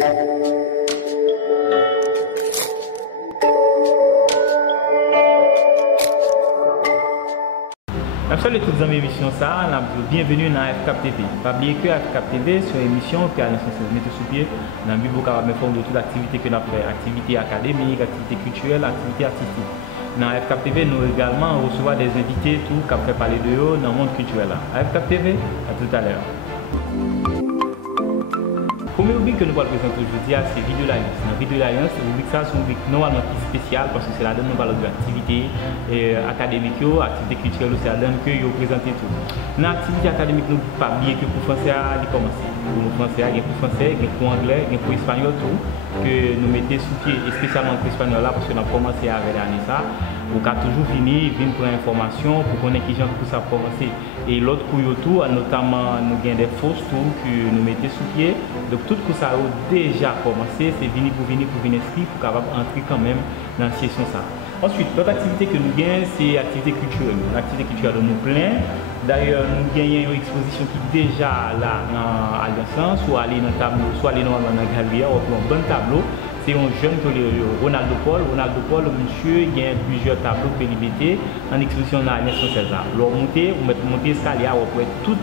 Salut toutes les émissions, bienvenue dans FCAP TV. Pas oublier que FCAP TV sur l'émission qui a mettre sous pied dans le but pour informer de toute l'activité que nous avons fait, activité académique, activité culturelle, activité artistique. Dans FCAP TV, nous également recevons des invités tout qui fait parler de eux dans le monde culturel. FCAP TV, à tout à l'heure. Premier rubrique que nous allons présenter aujourd'hui, c'est Vidéo l'Alliance. Dans Vidéo l'Alliance, c'est une rubrique normalement spéciale parce que c'est la donne nous parlons de l'activité académique, activité culturelle, c'est la donne que nous présentons tout. Dans l'activité académique, nous ne pouvons pas oublier que pour français, il commence. Pour le français, il y a pour français, il y a pour anglais, il y a pour espagnol, tout, que nous mettons sous pied, et spécialement pour espagnol là, parce que nous avons commencé avec l'année ça. Vous pouvez toujours venir pour l'information, pour connaître qui gens pour ça commencer. Et l'autre pour tout, notamment nous avons des fausses tours que nous mettons sous pied. Donc tout ça a déjà commencé, c'est venir pour inscrire, pour capable entrer quand même dans la session ça. Ensuite, l'autre activité que nous gagnons, c'est l'activité culturelle. L'activité culturelle de nous plein. D'ailleurs, nous gagnons une exposition qui est déjà là dans l'Alliance, soit aller dans le tableau, soit aller dans la galerie, ou un bon tableau. C'est un jeune que Ronaldo Paul. Ronaldo Paul, monsieur, il y a plusieurs tableaux PLBT en exposition dans l'Alliance française. Alors, monter escalier, on peut tout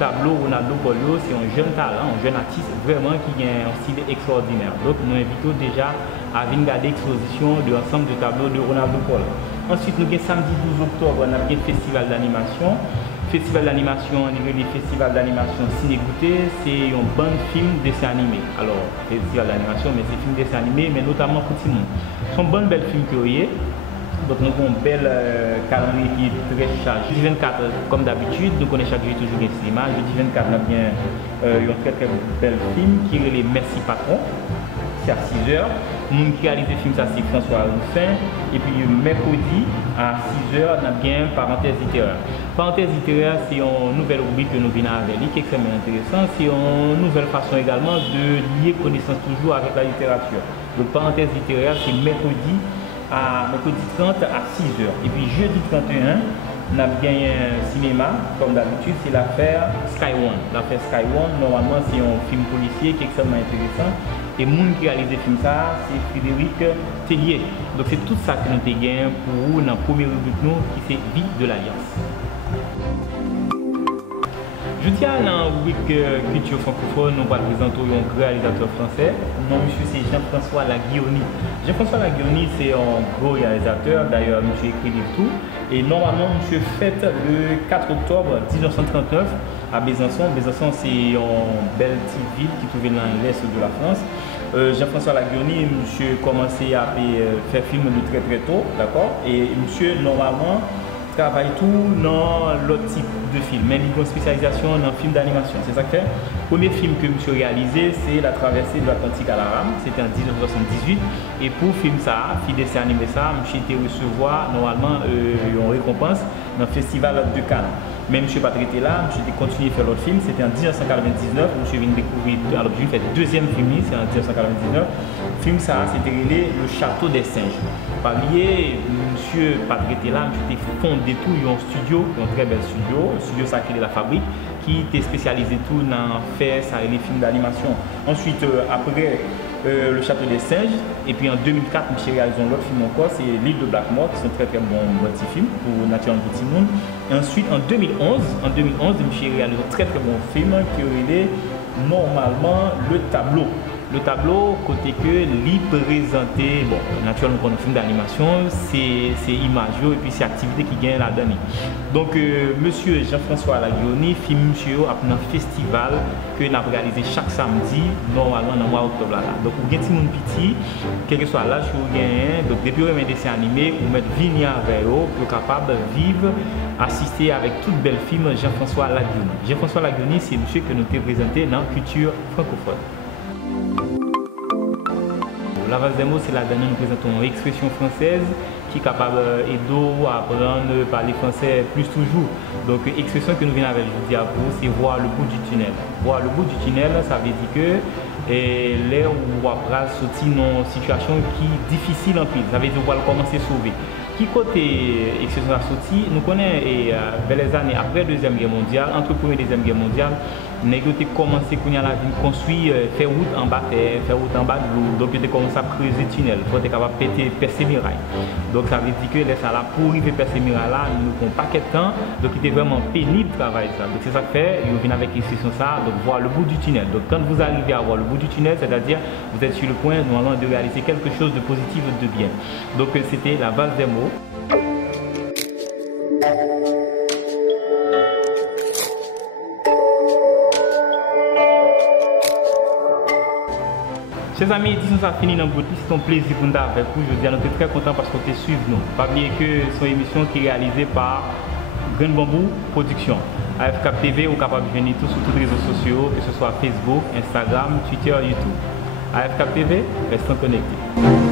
tableau Ronaldo Paul, c'est un jeune talent, un jeune artiste vraiment qui a un style extraordinaire. Donc, nous invitons déjà à venir regarder l'exposition de l'ensemble de tableaux de Ronaldo Paul. Ensuite, nous avons samedi 12 octobre, on a un festival d'animation. Festival d'animation, les festivals d'animation Ciné-Goûté, c'est un bon film dessin animé. Alors, festival d'animation, mais c'est film dessin animé, mais notamment pour tout le monde. C'est un bon bel film que vous voyez. Donc, nous avons un bel calendrier qui est très chargé. Jeudi 24, comme d'habitude, nous connaissons chaque jour toujours le cinéma. Jeudi 24, on a bien un très très bel film qui est les Merci Patron. C'est à 6 h. Mon qui réalise le film, ça c'est François Roussin. Et puis mercredi à 6 h, on a bien Parenthèse littéraire. Parenthèse littéraire, c'est une nouvelle rubrique que nous venons avec, qui est extrêmement intéressant. C'est une nouvelle façon également de lier connaissance toujours avec la littérature. Donc Parenthèse littéraire, c'est mercredi 30 à 6 h. Et puis jeudi 31, on a bien un cinéma, comme d'habitude, c'est l'affaire Sky One. L'affaire Sky One, normalement, c'est un film policier qui est extrêmement intéressant. Et le monde qui réalise le film, ça, c'est Frédéric Tellier. Donc c'est tout ça que nous avons gagné pour vous dans la première rubrique qui c'est Vie de l'Alliance. Je tiens dans la rubrique culture francophone, nous allons présenter un réalisateur français. Mon monsieur c'est Jean-François Laguioni. Jean-François Laguioni c'est un gros réalisateur, d'ailleurs monsieur écrit des tout. Et normalement monsieur fête le 4 octobre 1939 à Besançon. Besançon c'est une belle petite ville qui se trouve dans l'est de la France. Jean-François Laguioni, monsieur commençait à faire film de très très tôt, d'accord. Et monsieur normalement travaille tout dans l'autre type de film, mais il a une spécialisation dans le film d'animation. C'est ça que fait. Le premier film que monsieur réalisé, c'est La Traversée de l'Atlantique à la rame, c'était en 1978. Et pour le film ça, film dessin animé ça, monsieur était recevoir normalement une récompense dans le festival de Cannes. Mais monsieur pas traité là, monsieur a continué à faire l'autre film, c'était en 1999, monsieur vient de découvrir, alors je fait le deuxième film, c'est en 1999. Le film ça, c'était Le Château des Singes. Par lié, monsieur pas traité là, monsieur a fondé tout, il y a un studio, un très bel studio, un studio sacré de la fabrique, qui était spécialisé tout dans faire ça et les films d'animation. Ensuite, après Le Château des Singes, et puis en 2004, monsieur réalisé un autre film encore, c'est L'Île de Blackmore, qui est un très très bon petit film pour naturellement petit monde. Et ensuite, en 2011, monsieur réalisé un très très bon film qui est normalement Le Tableau. Le tableau, côté que lui présenté, bon, naturellement, pour un film d'animation, c'est image et puis c'est activité qui gagne la donne. Donc, monsieur Jean-François Laguioni, film monsieur à un festival que nous avons réalisé chaque samedi, normalement dans le mois d'octobre. Donc, vous avez un petit, quel que soit l'âge que vous gagnez, donc depuis vous avez un dessin animé, vous mettez venir avec eux pour capable de vivre, assister avec toute belle film Jean-François Laguioni. Jean-François Laguioni, c'est monsieur que nous avons présenté dans Culture francophone. La base des mots, c'est la dernière, nous présentons une expression française qui est capable d'aider à apprendre à parler français plus toujours. Donc, l'expression que nous venons avec aujourd'hui à vous, c'est voir le bout du tunnel. Voir le bout du tunnel, ça veut dire que là où on va sortir dans une situation qui est difficile en pile, ça veut dire qu'on va commencer à sauver. Qui côté expression a sorti, nous connaissons vers les années après la Deuxième Guerre mondiale, entre la Première et la Deuxième Guerre mondiale, nous avons commencé à construire, faire route en bas terre, faire route en bas de l'eau. Donc, nous avons commencé à creuser tunnel pour être capable de percer muraille. Donc, ça veut dire que ça là, pour arriver à percer muraille là, nous avons pas de temps. Donc, il était vraiment pénible de travailler ça. Donc, c'est ça que fait, nous venons avec l'institution ça, donc voir le bout du tunnel. Donc, quand vous arrivez à voir le bout du tunnel, c'est-à-dire vous êtes sur le point normalement de réaliser quelque chose de positif ou de bien. Donc, c'était la base des mots. Chers amis, disons ça fini dans le bout. C'est un plaisir pour nous avec vous. Je veux dire, nous sommes très contents parce que vous suivez nous. Pas oublier que c'est une émission qui est réalisée par Grain Bambou Production. AFCAP TV, vous êtes capable de venir sur tous les réseaux sociaux, que ce soit Facebook, Instagram, Twitter, YouTube. AFCAP TV, restons connectés.